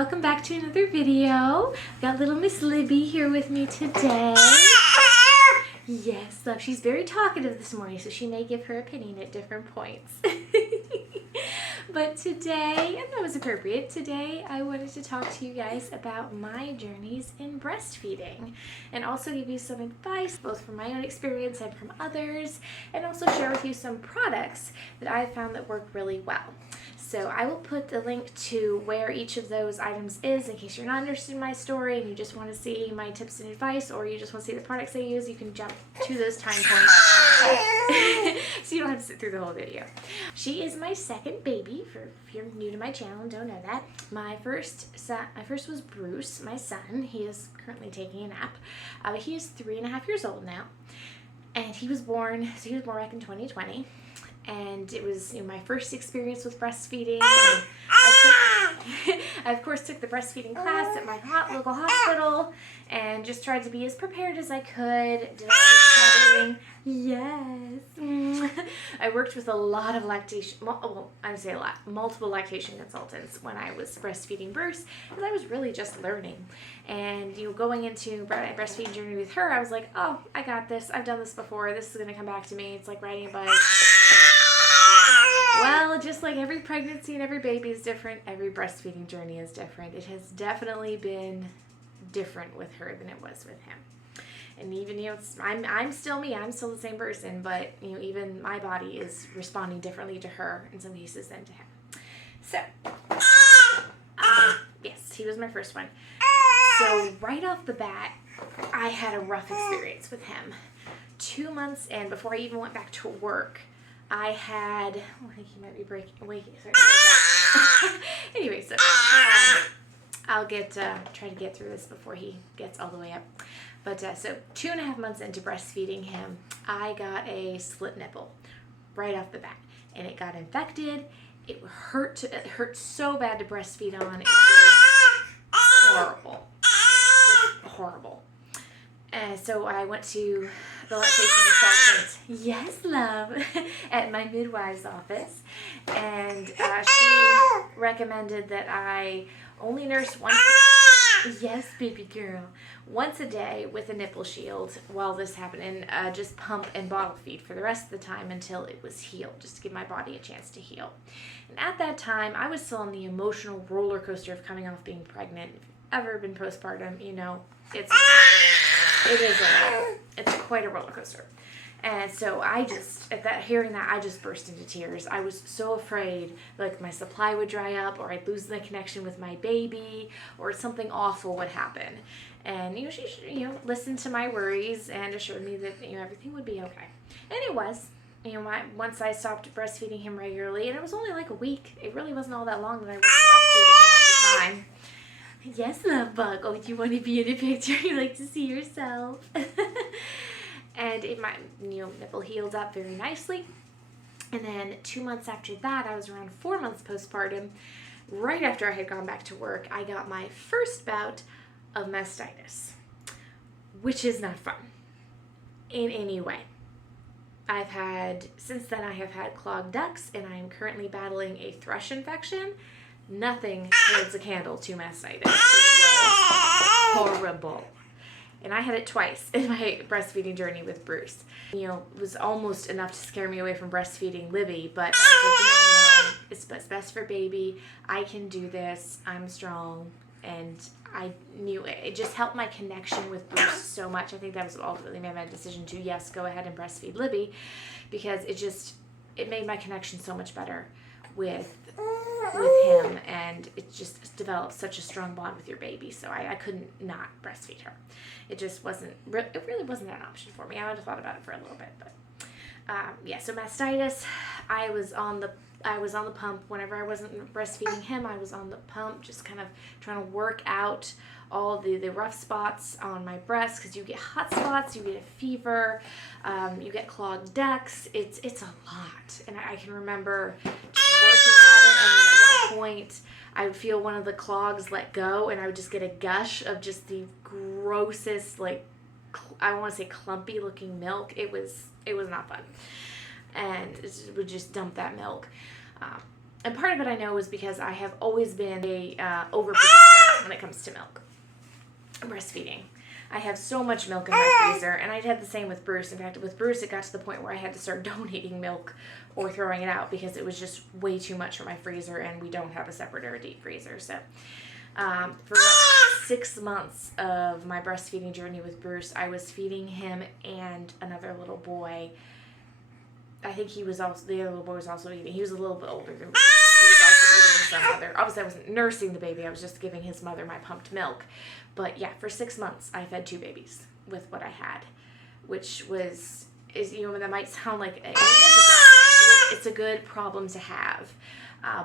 welcome back to another video. Got little Miss Libby here with me today. Yes, love, she's very talkative this morning, so she may give her opinion at different points. But today, and that was appropriate, today I wanted to talk to you guys about my journeys in breastfeeding and also give you some advice, both from my own experience and from others, and also share with you some products that I found that work really well. So I will put the link to where each of those items is in case you're not interested in my story and you just want to see my tips and advice, or you just want to see the products I use. You can jump to those time points so you don't have to sit through the whole video. She is my second baby, if you're new to my channel and don't know that. My first was Bruce, my son. He is currently taking a nap. He is 3.5 years old now, and he was born back in 2020. And it was my first experience with breastfeeding. I, of course, took the breastfeeding class at my local hospital and just tried to be as prepared as I could. Did all the studying. Yes. I worked with a lot of multiple lactation consultants when I was breastfeeding Bruce, because I was really just learning. And going into my breastfeeding journey with her, I was like, oh, I got this. I've done this before. This is going to come back to me. It's like riding a bike. Well, just like every pregnancy and every baby is different, every breastfeeding journey is different. It has definitely been different with her than it was with him. And even, I'm still me, I'm still the same person, but, even my body is responding differently to her in some cases than to him. So, yes, he was my first one. So, right off the bat, I had a rough experience with him. 2 months in, before I even went back to work, I think he might be waking. Sorry. Anyway, so I'll try to get through this before he gets all the way up. But so 2.5 months into breastfeeding him, I got a split nipple right off the bat, and it got infected. It hurt. It hurt so bad to breastfeed on. It was horrible. Just horrible. And so I went to the lactation consultant, yes, love, at my midwife's office, and she recommended that I only nurse yes, baby girl, once a day with a nipple shield while this happened, and just pump and bottle feed for the rest of the time until it was healed, just to give my body a chance to heal. And at that time, I was still on the emotional roller coaster of coming off being pregnant. If you've ever been postpartum, it's quite a roller coaster. And so hearing that, I just burst into tears. I was so afraid, like my supply would dry up, or I'd lose the connection with my baby, or something awful would happen. And, she listened to my worries and assured me that, everything would be okay. And it was. Once I stopped breastfeeding him regularly, and it was only like a week. It really wasn't all that long that I wasn't breastfeeding him all the time. Yes, love bug. Oh, do you want to be in a picture? You like to see yourself. And my nipple healed up very nicely. And then 2 months after that, I was around 4 months postpartum. Right after I had gone back to work, I got my first bout of mastitis, which is not fun in any way. Since then I have had clogged ducts, and I am currently battling a thrush infection. Nothing holds a candle to mastitis. It was horrible. And I had it twice in my breastfeeding journey with Bruce. It was almost enough to scare me away from breastfeeding Libby, but I was like, no, it's best for baby. I can do this. I'm strong. And I knew it just helped my connection with Bruce so much. I think that was what ultimately made my decision to, yes, go ahead and breastfeed Libby, because it made my connection so much better with him, and it just developed such a strong bond with your baby. So I couldn't not breastfeed her. It really wasn't an option for me. I would have thought about it for a little bit, but so mastitis, I was on the pump whenever I wasn't breastfeeding him. I was on the pump, just kind of trying to work out all the rough spots on my breast, because you get hot spots, you get a fever, you get clogged ducts. It's a lot, and I can remember just working at it, and then at one point I would feel one of the clogs let go, and I would just get a gush of just the grossest, I want to say clumpy looking milk. It was not fun, and it would just dump that milk. And part of it I know is because I have always been a overproducer when it comes to milk. Breastfeeding. I have so much milk in my freezer, and I had the same with Bruce. In fact, with Bruce, it got to the point where I had to start donating milk or throwing it out because it was just way too much for my freezer, and we don't have a separate or a deep freezer. So for about 6 months of my breastfeeding journey with Bruce, I was feeding him and another little boy. I think the other little boy was also eating. He was a little bit older than Bruce, but he was also eating some other. Obviously, I wasn't nursing the baby. I was just giving his mother my pumped milk. But yeah, for 6 months, I fed 2 babies with what I had, which that might sound like it is a blessing. It's a good problem to have,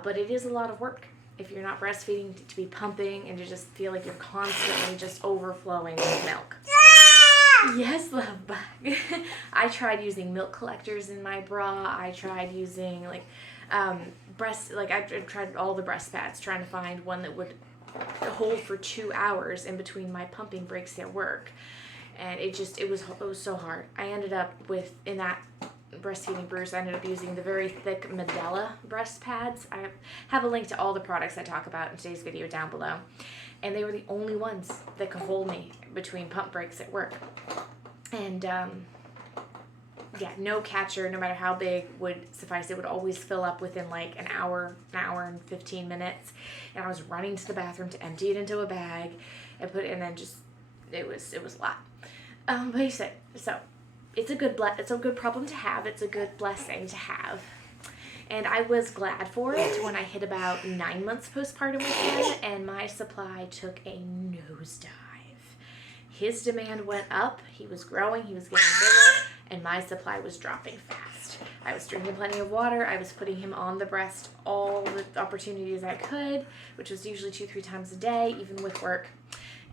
but it is a lot of work if you're not breastfeeding to be pumping and to just feel like you're constantly just overflowing with milk. Yes, love bug. I tried using milk collectors in my bra. I tried using I tried all the breast pads, trying to find one that would hold for 2 hours in between my pumping breaks at work, and it was so hard. I ended up in that breastfeeding Bruce, I ended up using the very thick Medela breast pads. I have a link to all the products I talk about in today's video down below, and they were the only ones that could hold me between pump breaks at work. And no catcher, no matter how big, would suffice. It would always fill up within like an hour and 15 minutes. And I was running to the bathroom to empty it into a bag and put it, and then just, it was a lot. But so it's a good problem to have. It's a good blessing to have. And I was glad for it when I hit about 9 months postpartum with him, and my supply took a nosedive. His demand went up, he was growing, he was getting bigger, and my supply was dropping fast. I was drinking plenty of water, I was putting him on the breast all the opportunities I could, which was usually 2-3 times a day, even with work,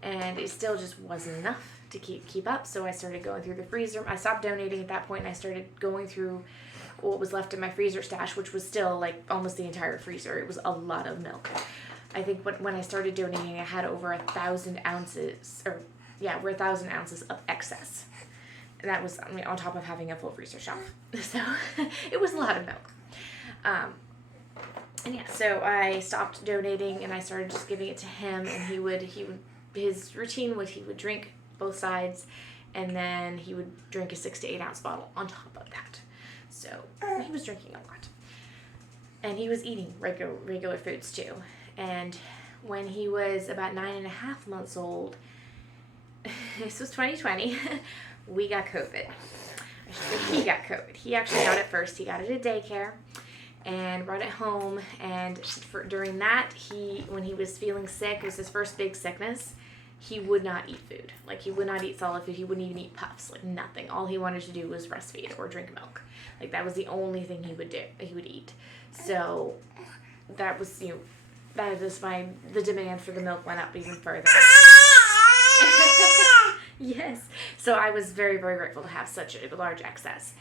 and it still just wasn't enough to keep up, so I started going through the freezer. I stopped donating at that point, and I started going through what was left in my freezer stash, which was still like almost the entire freezer. It was a lot of milk. I think when I started donating, I had over 1,000 ounces, over 1,000 ounces of excess. And that was, on top of having a full freezer shelf. So it was a lot of milk. So I stopped donating and I started just giving it to him, and his routine was he would drink both sides, and then he would drink a 6 to 8 ounce bottle on top of that. So he was drinking a lot. And he was eating regular foods too. And when he was about 9.5 months old, this was 2020, we got COVID. I should say he got COVID. He actually got it first. He got it at daycare and brought it home. And during that, when he was feeling sick, it was his first big sickness, he would not eat food. Like, he would not eat solid food. He wouldn't even eat puffs. Like, nothing. All he wanted to do was breastfeed or drink milk. Like, that was the only thing he would do. He would eat. So that was, the demand for the milk went up even further. Yes. So I was very, very grateful to have such a large excess.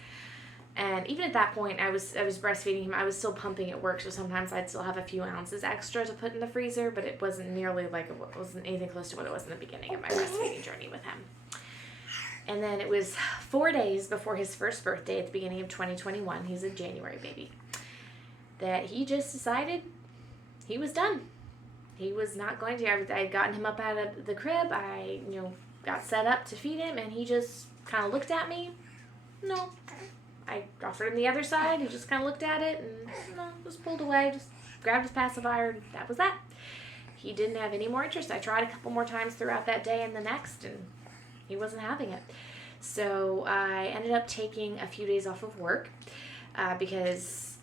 And even at that point, I was breastfeeding him. I was still pumping at work, so sometimes I'd still have a few ounces extra to put in the freezer, but it wasn't nearly it wasn't anything close to what it was in the beginning of my breastfeeding journey with him. And then it was 4 days before his first birthday at the beginning of 2021. He's a January baby. That he just decided he was done. He was not going to. I had gotten him up out of the crib. I, got set up to feed him, and he just kind of looked at me. No. I offered him the other side. He just kind of looked at it and just pulled away, just grabbed his pacifier, and that was that. He didn't have any more interest. I tried a couple more times throughout that day and the next, and he wasn't having it. So I ended up taking a few days off of work because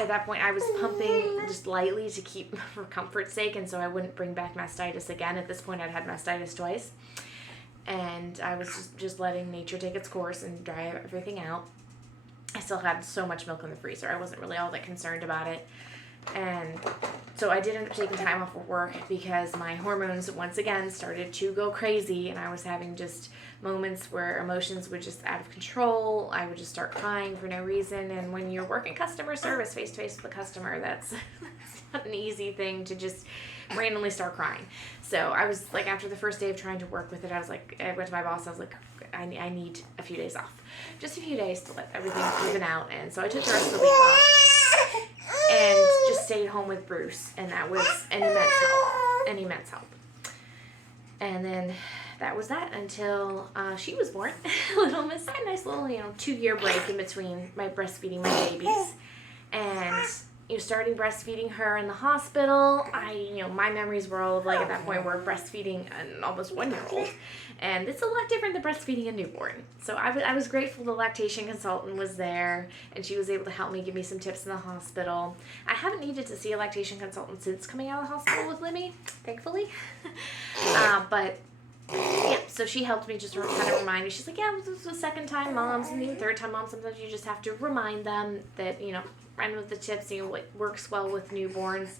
at that point I was pumping just lightly to keep for comfort's sake, and so I wouldn't bring back mastitis again. At this point I'd had mastitis twice, and I was just letting nature take its course and dry everything out. I still had so much milk in the freezer. I wasn't really all that concerned about it. And so I did end up taking time off of work because my hormones once again started to go crazy, and I was having just moments where emotions were just out of control. I would just start crying for no reason. And when you're working customer service face to face with a customer, that's not an easy thing to just randomly start crying. So I was like, after the first day of trying to work with it, I went to my boss. I was like, I need a few days off, just a few days to let everything even out. And so I took the rest of the week off and just stayed home with Bruce, and that was an immense help. And then that was that until she was born. Little Miss, a nice little 2-year break in between my breastfeeding my babies, and starting breastfeeding her in the hospital. My memories were all of like at that point we're breastfeeding an almost 1-year-old, and it's a lot different than breastfeeding a newborn. So I was grateful the lactation consultant was there, and she was able to help me, give me some tips in the hospital. I haven't needed to see a lactation consultant since coming out of the hospital with Libby, thankfully. But yeah, so she helped me just kind of remind me. She's like, yeah, this was the second time moms and even third time moms. Sometimes you just have to remind them that, run with the tips, what works well with newborns.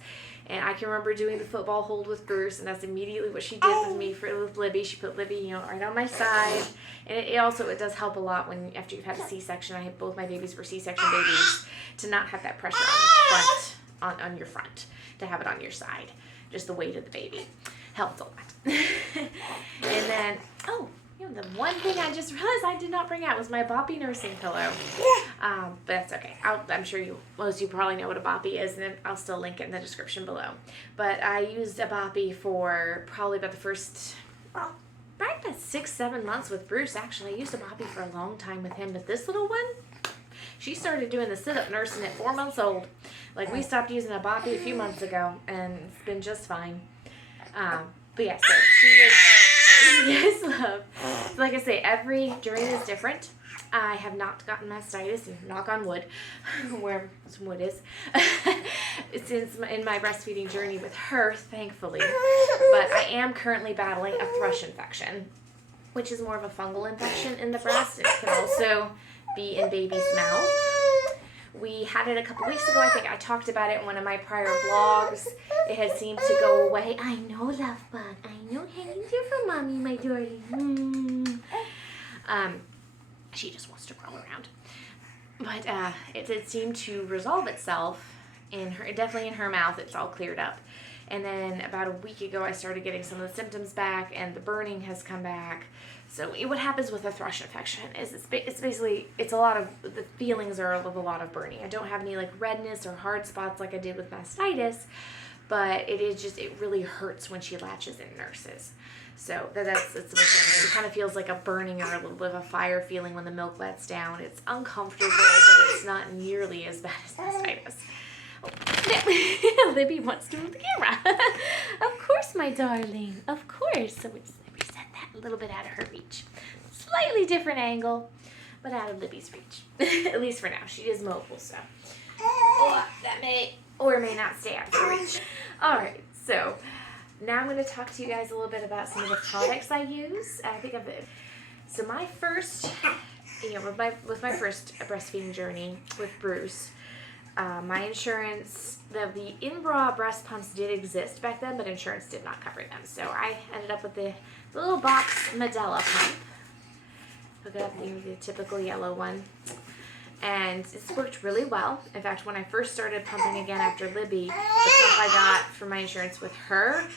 And I can remember doing the football hold with Bruce, and that's immediately what she did with me with Libby. She put Libby, right on my side. And it does help a lot when after you've had a C-section. Both my babies were C-section babies, to not have that pressure on the front, on your front, to have it on your side. Just the weight of the baby helped a lot. And then, the one thing I just realized I did not bring out was my boppy nursing pillow. But that's okay. I'm sure most of you probably know what a boppy is, and I'll still link it in the description below. But I used a boppy for probably about the first, about 6-7 months with Bruce. Actually, I used a boppy for a long time with him, but this little one, she started doing the sit-up nursing at 4 months old. Like, we stopped using a boppy a few months ago, and it's been just fine. But yeah, so she is, yes, love. Like I say, every journey is different. I have not gotten mastitis, and knock on wood, where some wood is, since in my breastfeeding journey with her, thankfully. But I am currently battling a thrush infection, which is more of a fungal infection in the breast. It can also be in baby's mouth. We had it a couple weeks ago. I think I talked about it in one of my prior vlogs. It had seemed to go away. I know, love bug. I know. Hanging here for mommy, my darling. She just wants to roll around. But it seemed to resolve itself definitely in her mouth. It's all cleared up. And then about a week ago, I started getting some of the symptoms back, and the burning has come back. So what happens with a thrush infection is it's basically, a lot of, the feelings are of a lot of burning. I don't have any like redness or hard spots like I did with mastitis, but it really hurts when she latches and nurses. So that's the thing. It kind of feels like a burning or a little bit of a fire feeling when the milk lets down. It's uncomfortable, but it's not nearly as bad as mastitis. Oh, Libby wants to move the camera. Of course, my darling. Of course. So we just set that a little bit out of her reach. Slightly different angle, but out of Libby's reach. At least for now. She is mobile, so. That may or may not stay out of her reach. Alright, so now I'm going to talk to you guys a little bit about some of the products I use. So my first, with my first breastfeeding journey with Bruce, my insurance, the in-bra breast pumps did exist back then, but insurance did not cover them. So I ended up with the little box Medela pump. Hook it up, the typical yellow one. And it's worked really well. In fact, when I first started pumping again after Libby, the pump I got for my insurance with her,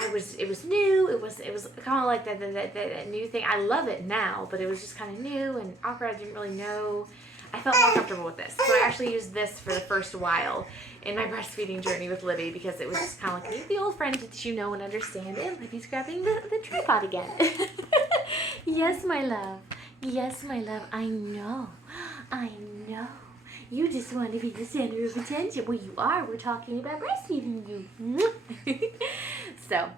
it was new. It was kind of like that new thing. I love it now, but it was just kind of new and awkward. I didn't really know. I felt more comfortable with this. So I actually used this for the first while in my breastfeeding journey with Libby, because it was just kind of like the old friend that you know and understand. And Libby's grabbing the tripod again. Yes, my love. Yes, my love. I know. You just want to be the center of attention. Well, you are. We're talking about breastfeeding you. So,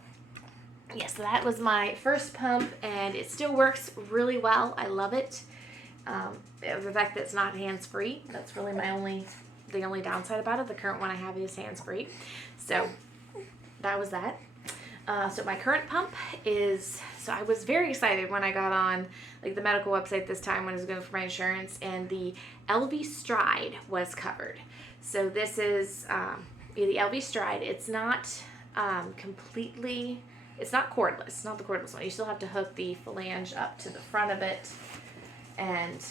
yes, that was my first pump, and it still works really well. I love it. The fact that it's not hands-free, that's really the only downside about it. The current one I have is hands-free. So that was that. So my current pump so I was very excited when I got on like the medical website this time when I was going for my insurance, and the LV Stride was covered. So this is the LV Stride. It's not it's not cordless. It's not the cordless one. You still have to hook the flange up to the front of it, and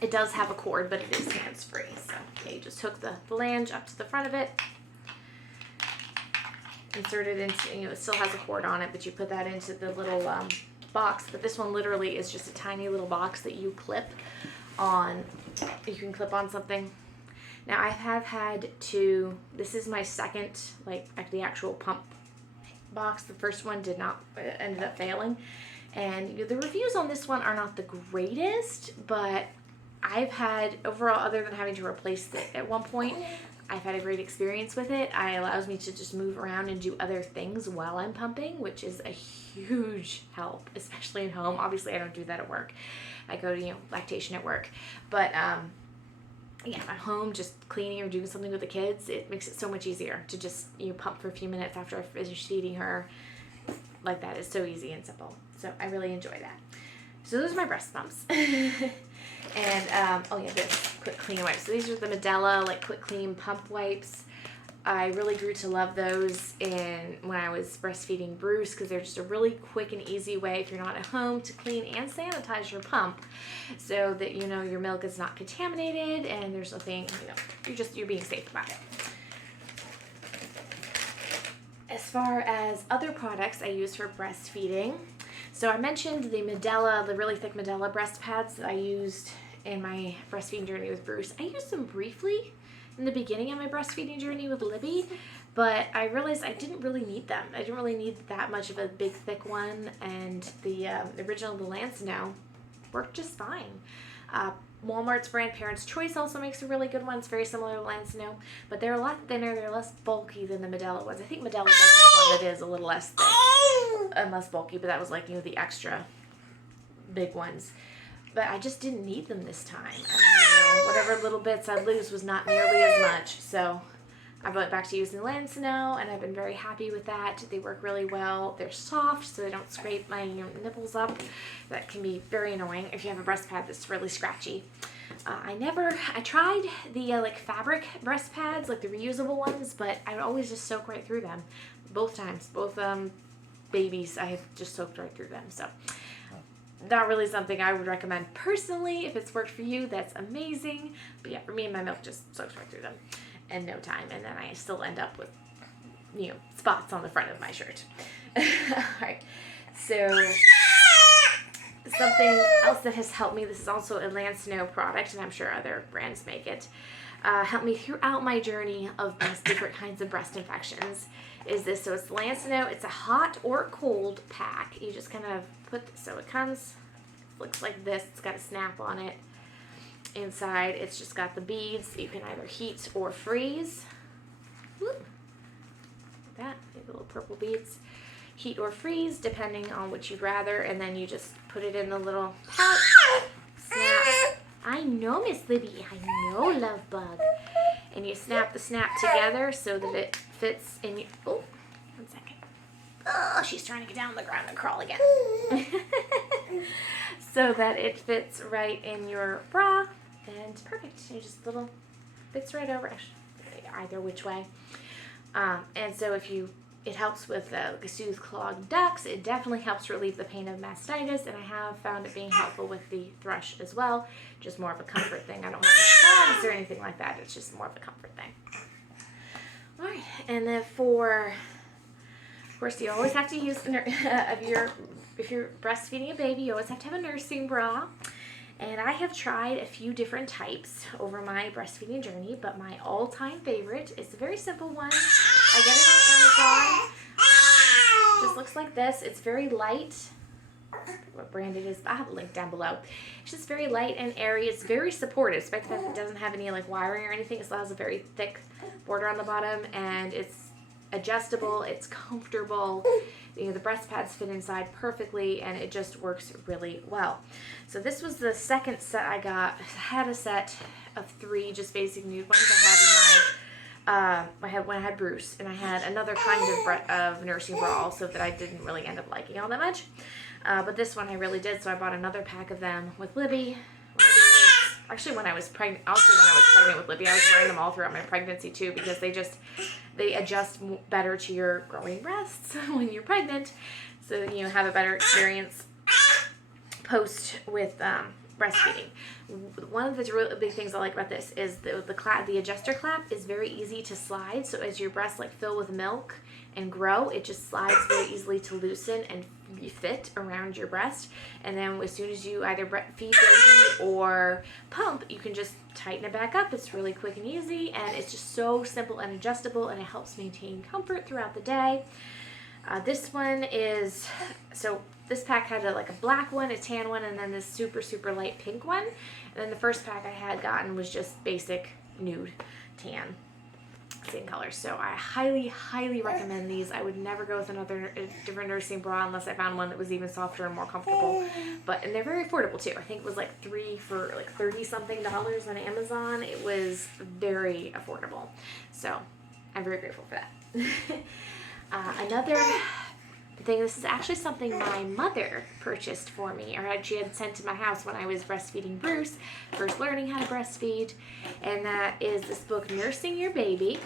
it does have a cord, but it is hands-free. So you just hook the flange up to the front of it, insert it into, it still has a cord on it, but you put that into the little box. But this one literally is just a tiny little box that you clip on. You can clip on something Now I have had to, this is my second, like the actual pump box. The first one did not, ended up failing. And the reviews on this one are not the greatest, but I've had, overall, other than having to replace it at one point, I've had a great experience with it. It allows me to just move around and do other things while I'm pumping, which is a huge help, especially at home. Obviously, I don't do that at work. I go to, lactation at work. But, yeah, at home, just cleaning or doing something with the kids, it makes it so much easier to just, pump for a few minutes after I finish feeding her. Like that is so easy and simple. So I really enjoy that. So those are my breast pumps. And, oh yeah, this quick clean wipes. So these are the Medela, like, quick clean pump wipes. I really grew to love those when I was breastfeeding Bruce, because they're just a really quick and easy way, if you're not at home, to clean and sanitize your pump, so that, your milk is not contaminated and there's nothing, you're being safe about it. As far as other products I use for breastfeeding, so I mentioned the Medela, the really thick Medela breast pads that I used in my breastfeeding journey with Bruce. I used them briefly in the beginning of my breastfeeding journey with Libby, but I realized I didn't really need them. I didn't really need that much of a big, thick one, and the original, the Lancino, worked just fine. Walmart's brand Parents' Choice also makes a really good one. It's very similar to Lancino, but they're a lot thinner. They're less bulky than the Medela ones. I think Medela does make one that is a little less thick and less bulky, but that was like, the extra big ones. But I just didn't need them this time. And whatever little bits I'd lose was not nearly as much. So I went back to using Lancino, and I've been very happy with that. They work really well. They're soft, so they don't scrape my nipples up. That can be very annoying if you have a breast pad that's really scratchy. I tried the like fabric breast pads, like the reusable ones, but I would always just soak right through them. Both times, both babies, I have just soaked right through them. So not really something I would recommend personally. If it's worked for you, that's amazing. But yeah, for me, my milk just soaks right through them in no time, and then I still end up with, spots on the front of my shirt. Alright, so something else that has helped me, this is also a Lancino product, and I'm sure other brands make it, helped me throughout my journey of different kinds of breast infections, is this. So it's Lancino. It's a hot or cold pack. You just kind of so it comes, looks like this. It's got a snap on it. Inside, it's just got the beads. You can either heat or freeze. Whoop. Like that, the little purple beads. Heat or freeze, depending on what you'd rather. And then you just put it in the little pouch. Snap. I know, Miss Libby. I know, love bug. And you snap the snap together so that it fits in your... Oh, 1 second. Oh, she's trying to get down on the ground and crawl again. So that it fits right in your bra. And perfect. You just little fits right over, either which way. And so it helps with soothe clogged ducts. It definitely helps relieve the pain of mastitis, and I have found it being helpful with the thrush as well. Just more of a comfort thing. I don't have any clogs or anything like that. It's just more of a comfort thing. All right, and then of course, you always have to use if you're breastfeeding a baby, you always have to have a nursing bra. And I have tried a few different types over my breastfeeding journey, but my all-time favorite is a very simple one. I get it on Amazon. It just looks like this. It's very light. What brand it is, I have a link down below. It's just very light and airy. It's very supportive, despite the fact that it doesn't have any like wiring or anything. It still has a very thick border on the bottom, and it's adjustable. It's comfortable. The breast pads fit inside perfectly, and it just works really well. So this was the second set I got. I had a set of 3 just basic nude ones I had when I had Bruce, and I had another kind of nursing bra also that I didn't really end up liking all that much. But this one I really did, so I bought another pack of them with Libby. Actually, when I was pregnant with Libby, I was wearing them all throughout my pregnancy too, because they adjust better to your growing breasts when you're pregnant, so you have a better experience post with breastfeeding. One of the really big things I like about this is the adjuster clap is very easy to slide. So as your breasts fill with milk and grow, it just slides very easily to loosen and fit around your breast, and then as soon as you either feed baby or pump, you can just tighten it back up. It's really quick and easy, and it's just so simple and adjustable, and it helps maintain comfort throughout the day. This one is, so this pack had like a black one, a tan one, and then this super, super light pink one. And then the first pack I had gotten was just basic nude tan, same color. So I highly, highly recommend these. I would never go with a different nursing bra unless I found one that was even softer and more comfortable. And they're very affordable too. I think it was like 3 for like $30-something on Amazon. It was very affordable. So I'm very grateful for that. Another thing, this is actually something my mother purchased for me, or she had sent to my house when I was breastfeeding Bruce, first learning how to breastfeed, and that is this book, Nursing Your Baby.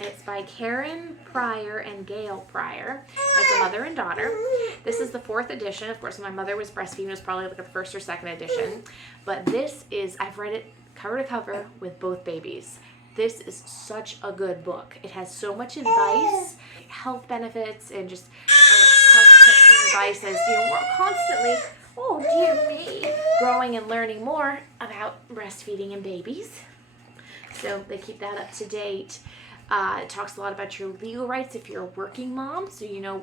It's by Karen Pryor and Gail Pryor. It's a mother and daughter. This is the 4th edition. Of course, when my mother was breastfeeding, it was probably like a 1st or 2nd edition, but this is, I've read it cover to cover with both babies. This is such a good book. It has so much advice, health benefits, and just health tips and advice as, you know, we're constantly, oh dear me, growing and learning more about breastfeeding and babies. So they keep that up to date. It talks a lot about your legal rights if you're a working mom, so you know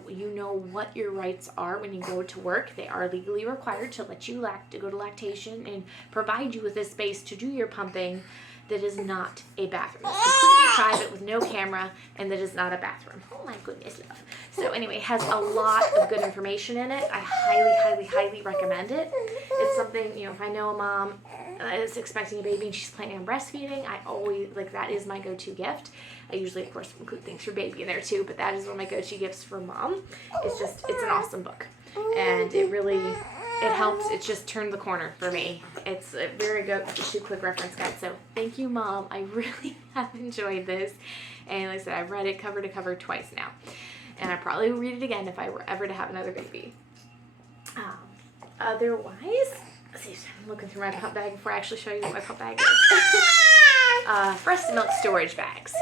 what your rights are when you go to work. They are legally required to let you go to lactation and provide you with a space to do your pumping that is not a bathroom. It's completely private with no camera, and that is not a bathroom. Oh my goodness, love. So anyway, it has a lot of good information in it. I highly, highly, highly recommend it. It's something, you know, if I know a mom is expecting a baby and she's planning on breastfeeding, I always, like, that is my go-to gift. I usually, of course, include things for baby in there too, but that is one of my go-to gifts for mom. It's an awesome book. And it really, it helps. It's just turned the corner for me. It's a very good, just a quick reference guide. So thank you, Mom. I really have enjoyed this. And like I said, I've read it cover to cover twice now. And I probably will read it again if I were ever to have another baby. Otherwise, let's see, I'm looking through my pump bag before I actually show you what my pump bag is. Breast milk storage bags.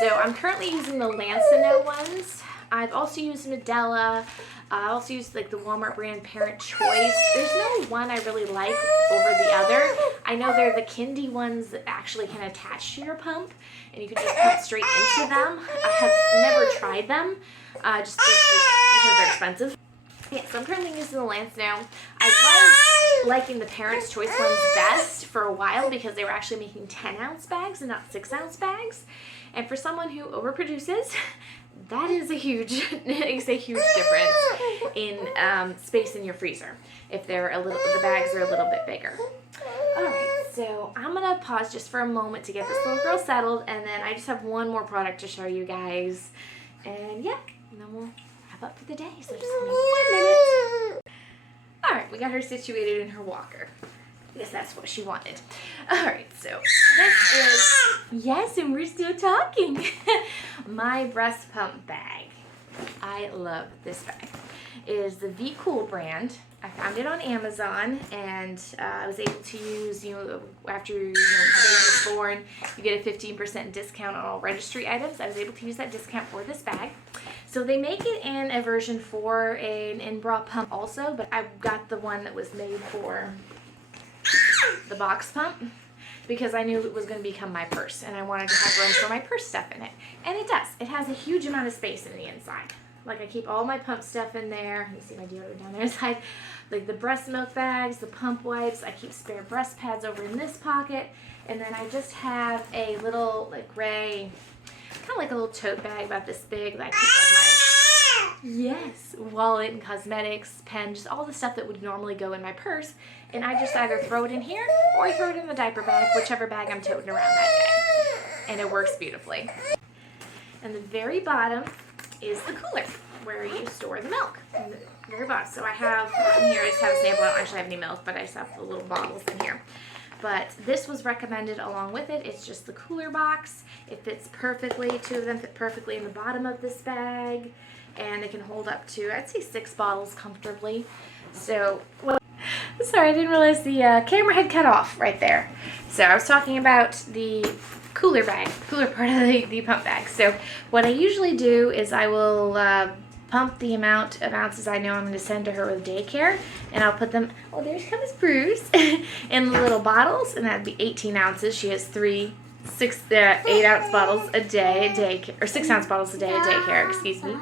So I'm currently using the Lancino ones. I've also used Medela. I also use like the Walmart brand Parent Choice. There's no one I really like over the other. I know they're the Kindy ones that actually can attach to your pump, and you can just pump straight into them. I have never tried them, just because they're expensive. Yeah, so I'm currently using the Lancino. I was liking the Parent's Choice ones best for a while because they were actually making 10-ounce bags and not 6-ounce bags. And for someone who overproduces, that is a huge difference in space in your freezer if they're the bags are a little bit bigger. All right, so I'm gonna pause just for a moment to get this little girl settled, and then I just have one more product to show you guys, and yeah, and then we'll wrap up for the day. So just give me 1 minute. All right, we got her situated in her walker. I guess that's what she wanted. All right, so this is, yes, and we're still talking, my breast pump bag. I love this bag. It is the V Cool brand. I found it on Amazon, and I was able to use, after the baby is born, you get a 15% discount on all registry items. I was able to use that discount for this bag. So they make it in a version for an in-bra pump also, but I got the one that was made for the box pump because I knew it was going to become my purse, and I wanted to have room for my purse stuff in it. And it does. It has a huge amount of space in the inside. Like, I keep all my pump stuff in there. You see my deodorant down there inside. Like the breast milk bags, the pump wipes. I keep spare breast pads over in this pocket. And then I just have a little, like, gray, kind of like a little tote bag about this big that I keep like my, wallet and cosmetics, pen, just all the stuff that would normally go in my purse. And I just either throw it in here or I throw it in the diaper bag, whichever bag I'm toting around that day. And it works beautifully. And the very bottom is the cooler where you store the milk. And the very bottom. So I have in here, I just have a sample. I don't actually have any milk, but I just have the little bottles in here. But this was recommended along with it. It's just the cooler box. It fits perfectly. 2 of them fit perfectly in the bottom of this bag. And they can hold up to, I'd say, 6 bottles comfortably. So, well, sorry, I didn't realize the camera had cut off right there. So I was talking about the cooler part of the pump bag. So what I usually do is I will pump the amount of ounces I know I'm going to send to her with daycare, and I'll put them, oh, there comes Bruce, in the little bottles, and that'd be 18 ounces. She has 8-ounce bottles a day at daycare, or 6-ounce bottles a day at daycare, excuse me.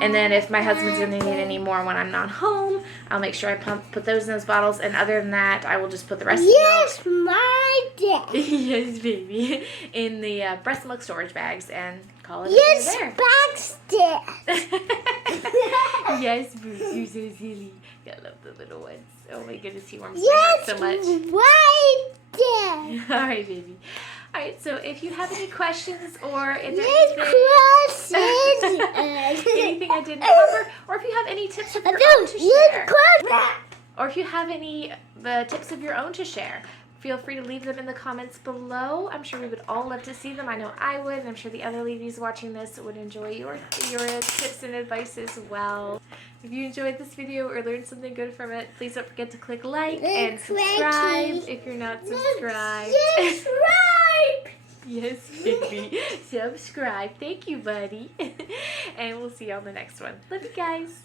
And then if my husband's going to need any more when I'm not home, I'll make sure I put those in those bottles. And other than that, I will just put the rest of the milk. My dad. Yes, baby. In the breast milk storage bags and call it Yes, there. Baxter. Yes, Bruce, you're so silly. I love the little ones. Oh my goodness, he warms my Yes, heart so much. right there. All right, baby. All right, so if you have any questions or if there's anything I didn't cover, or if you have any tips of your own to share, or if you have any tips of your own to share, feel free to leave them in the comments below. I'm sure we would all love to see them. I know I would, and I'm sure the other ladies watching this would enjoy your tips and advice as well. If you enjoyed this video or learned something good from it, please don't forget to click like and subscribe if you're not subscribed. Subscribe! Yes, baby. Subscribe. Thank you, buddy. And we'll see you on the next one. Love you guys.